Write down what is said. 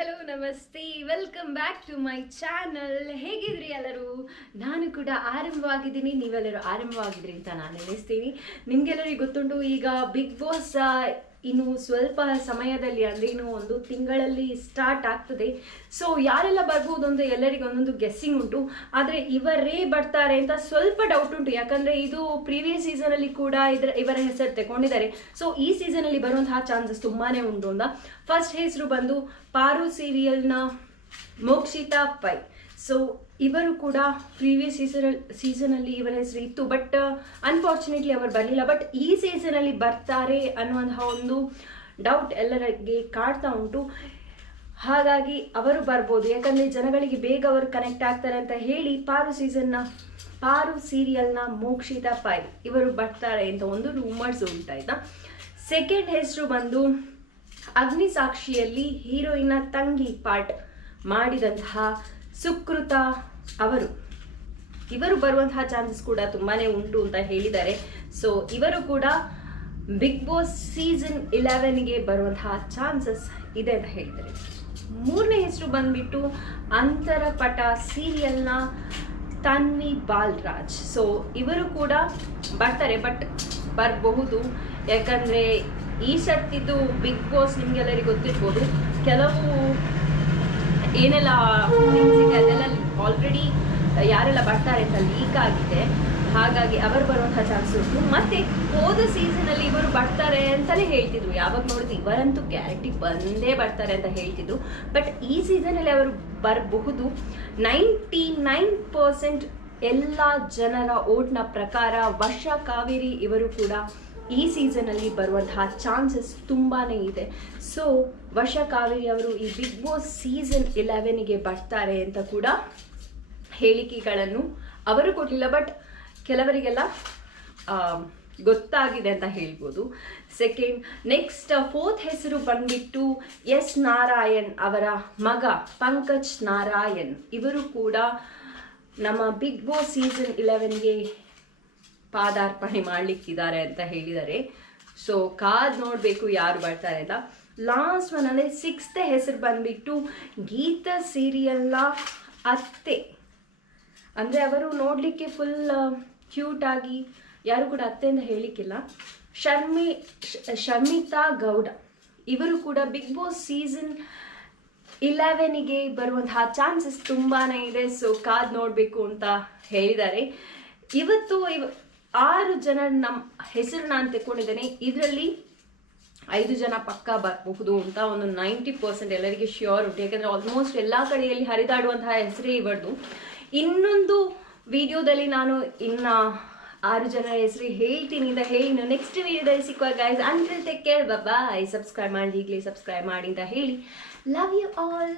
Hello, ನಮಸ್ತೆ. Welcome back to my channel ಹೇಗಿದ್ರಿ ಎಲ್ಲರೂ? ನಾನು ಕೂಡ ಆರಂಭವಾಗಿದ್ದೀನಿ. ನೀವೆಲ್ಲರೂ ಆರಂಭವಾಗಿದ್ರಿ ಅಂತ ನಾನು ನೆನೆಸ್ತೀನಿ ನಿಮ್ಗೆಲ್ಲರಿಗೆ ಗೊತ್ತುಂಟು, ಈಗ ಬಿಗ್ ಬಾಸ್ ಇನ್ನು ಸ್ವಲ್ಪ ಸಮಯದಲ್ಲಿ ಅಂದ್ರೆ ಇನ್ನು ಒಂದು ತಿಂಗಳಲ್ಲಿ ಸ್ಟಾರ್ಟ್ ಆಗ್ತದೆ. ಸೊ ಯಾರೆಲ್ಲ ಬರ್ಬೋದು ಅಂತ ಎಲ್ಲರಿಗೂ ಒಂದೊಂದು ಗೆಸ್ಸಿಂಗ್ ಉಂಟು. ಆದರೆ ಇವರೇ ಬರ್ತಾರೆ ಅಂತ ಸ್ವಲ್ಪ ಡೌಟ್ ಉಂಟು. ಯಾಕಂದರೆ ಇದು ಪ್ರೀವಿಯಸ್ ಸೀಸನಲ್ಲಿ ಕೂಡ ಇದರ, ಇವರ ಹೆಸರು ತಗೊಂಡಿದ್ದಾರೆ ಸೊ ಈ ಸೀಸನಲ್ಲಿ ಬರುವಂತಹ ಚಾನ್ಸಸ್ ತುಂಬಾ ಉಂಟು ಅಂತ. ಫಸ್ಟ್ ಹೆಸರು ಬಂದು ಪಾರು ಸೀರಿಯಲ್ನ ಮೋಕ್ಷಿತಾ ಪೈ. ಸೊ ಇವರು ಕೂಡ ಪ್ರೀವಿಯಸ್ ಸೀಸನ್ ಸೀಸನಲ್ಲಿ ಇವರ ಹೆಸರು ಇತ್ತು. ಬಟ್ ಅನ್ಫಾರ್ಚುನೇಟ್ಲಿ ಅವರು ಬರಲಿಲ್ಲ. ಬಟ್ ಈ ಸೀಸನಲ್ಲಿ ಬರ್ತಾರೆ ಅನ್ನುವಂತಹ ಒಂದು ಡೌಟ್ ಎಲ್ಲರಿಗೆ ಕಾಡ್ತಾ ಉಂಟು. ಹಾಗಾಗಿ ಅವರು ಬರ್ಬೋದು. ಯಾಕಂದರೆ ಜನಗಳಿಗೆ ಬೇಗ ಅವರು ಕನೆಕ್ಟ್ ಆಗ್ತಾರೆ ಅಂತ ಹೇಳಿ ಪಾರು ಸೀಸನ್ನ ಪಾರು ಸೀರಿಯಲ್ನ ಮೋಕ್ಷಿತ ಪೈ ಇವರು ಬರ್ತಾರೆ ಅಂತ ಒಂದು ರೂಮರ್ಸ್ ಉಂಟಾಯ್ತಾ ಸೆಕೆಂಡ್ ಹೆಸರು ಬಂದು ಅಗ್ನಿ ಸಾಕ್ಷಿಯಲ್ಲಿ ಹೀರೋಯಿನ್ನ ತಂಗಿ ಪಾರ್ಟ್ ಮಾಡಿದಂತಹ ಸುಕೃತ ಅವರು. ಇವರು ಬರುವಂತಹ ಚಾನ್ಸಸ್ ಕೂಡ ತುಂಬಾನೇ ಉಂಟು ಅಂತ ಹೇಳಿದ್ದಾರೆ. ಸೊ ಇವರು ಕೂಡ ಬಿಗ್ ಬಾಸ್ ಸೀಸನ್ ಇಲೆವೆನ್ಗೆ ಬರುವಂತಹ ಚಾನ್ಸಸ್ ಇದೆ ಅಂತ ಹೇಳ್ತಾರೆ ಮೂರನೇ ಹೆಸರು ಬಂದ್ಬಿಟ್ಟು ಅಂತರಪಟ ಸೀರಿಯಲ್ನ ತನ್ವಿ ಬಾಲ್ರಾಜ್. ಸೊ ಇವರು ಕೂಡ ಬರ್ತಾರೆ ಬಟ್ ಬರಬಹುದು. ಯಾಕಂದರೆ ಈ ಸರ್ತಿದ್ದು ಬಿಗ್ ಬಾಸ್ ನಿಮಗೆಲ್ಲರಿಗೂ ಗೊತ್ತಿರ್ಬೋದು. ಕೆಲವು ಏನೆಲ್ಲ ಫೀಲಿಂಗ್ಸ್ ಇದೆ ಅದೆಲ್ಲ ಆಲ್ರೆಡಿ ಯಾರೆಲ್ಲ ಬರ್ತಾರೆ ಅಂತ ಲೀಕ್ ಆಗಿದೆ. ಹಾಗಾಗಿ ಅವರು ಬರುವಂತಹ ಚಾನ್ಸ್ ಉಂಟು. ಮತ್ತೆ ಹೋದ ಸೀಸನಲ್ಲಿ ಇವರು ಬರ್ತಾರೆ ಅಂತಲೇ ಹೇಳ್ತಿದ್ರು. ಯಾವಾಗ ನೋಡಿದ್ರು ಇವರಂತೂ ಗ್ಯಾರಂಟಿ ಬಂದೇ ಬರ್ತಾರೆ ಅಂತ ಹೇಳ್ತಿದ್ರು. ಬಟ್ ಈ ಸೀಸನ್ ಅಲ್ಲಿ ಅವರು ಬರಬಹುದು. ನೈಂಟಿ ನೈನ್ ಪರ್ಸೆಂಟ್ ಎಲ್ಲ ಜನರ ಓಟ್ನ ಪ್ರಕಾರ ವರ್ಷ ಕಾವೇರಿ ಇವರು ಕೂಡ ಈ ಸೀಸನಲ್ಲಿ ಬರುವಂತಹ ಚಾನ್ಸಸ್ ತುಂಬಾ ಇದೆ. ಸೊ ವರ್ಷ ಕಾವೇರಿ ಅವರು ಈ ಬಿಗ್ ಬಾಸ್ ಸೀಸನ್ ಇಲೆವೆನ್ಗೆ ಬರ್ತಾರೆ ಅಂತ ಕೂಡ ಹೇಳಿಕೆಗಳನ್ನು ಅವರು ಕೊಟ್ಟಿಲ್ಲ. ಬಟ್ ಕೆಲವರಿಗೆಲ್ಲ ಗೊತ್ತಾಗಿದೆ ಅಂತ ಹೇಳ್ಬೋದು. ಸೆಕೆಂಡ್ ನೆಕ್ಸ್ಟ್ ಫೋರ್ತ್ ಹೆಸರು ಬಂದ್ಬಿಟ್ಟು ಎಸ್ ನಾರಾಯಣ್ ಅವರ ಮಗ ಪಂಕಜ್ ನಾರಾಯಣ್. ಇವರು ಕೂಡ ನಮ್ಮ ಬಿಗ್ ಬಾಸ್ ಸೀಸನ್ ಇಲೆವೆನ್ಗೆ ಪಾದಾರ್ಪಣೆ ಮಾಡ್ಲಿಕ್ಕಿದ್ದಾರೆ ಅಂತ ಹೇಳಿದ್ದಾರೆ ಸೊ ಕಾದ್ ನೋಡಬೇಕು ಯಾರು ಬರ್ತಾರೆ ಅಂತ. ಲಾಸ್ಟ್ ಒನ್ ಅಂದರೆ ಸಿಕ್ಸ್ತ್ ಹೆಸರು ಬಂದ್ಬಿಟ್ಟು ಗೀತ ಸೀರಿಯಲ್ನ ಅತ್ತೆ. ಅಂದರೆ ಅವರು ನೋಡಲಿಕ್ಕೆ ಫುಲ್ ಕ್ಯೂಟ್ ಆಗಿ ಯಾರು ಕೂಡ ಅತ್ತೆ ಅಂತ ಹೇಳಿಕ್ಕಿಲ್ಲ. ಶರ್ಮಿ ಶರ್ಮಿತಾ ಗೌಡ. ಇವರು ಕೂಡ ಬಿಗ್ ಬಾಸ್ ಸೀಸನ್ ಇಲೆವೆನಿಗೆ ಬರುವಂತಹ ಚಾನ್ಸಸ್ ತುಂಬಾ ಇದೆ. ಸೊ ಕಾದ್ ನೋಡಬೇಕು ಅಂತ ಹೇಳಿದ್ದಾರೆ. ಇವತ್ತು ಇವ ಆರು ಜನ ನಮ್ಮ ಹೆಸರು ನಾನು ತೆಕ್ಕೊಂಡಿದ್ದೇನೆ ಇದರಲ್ಲಿ ಐದು ಜನ ಪಕ್ಕ ಬರಬಹುದು ಅಂತ ಒಂದು ನೈಂಟಿ ಪರ್ಸೆಂಟ್ ಎಲ್ಲರಿಗೆ ಶ್ಯೂರ್ ಉಂಟು. ಯಾಕಂದರೆ ಆಲ್ಮೋಸ್ಟ್ ಎಲ್ಲ ಕಡೆಯಲ್ಲಿ ಹರಿದಾಡುವಂತಹ ಹೆಸರೇ ಇವರದು ಇನ್ನೊಂದು ವಿಡಿಯೋದಲ್ಲಿ ನಾನು ಇನ್ನ ಆರು ಜನ ಹೆಸರು ಹೇಳ್ತೀನಿ ಅಂತ ಹೇಳಿ ನಾವು ನೆಕ್ಸ್ಟ್ ವಿಡಿಯೋದಲ್ಲಿ ಸಿಕ್ಕುವ guys until take care bye subscribe ಮಾಡಿ, ಈಗಲೇ ಸಬ್ಸ್ಕ್ರೈಬ್ ಮಾಡಿ ಅಂತ ಹೇಳಿ. Love you all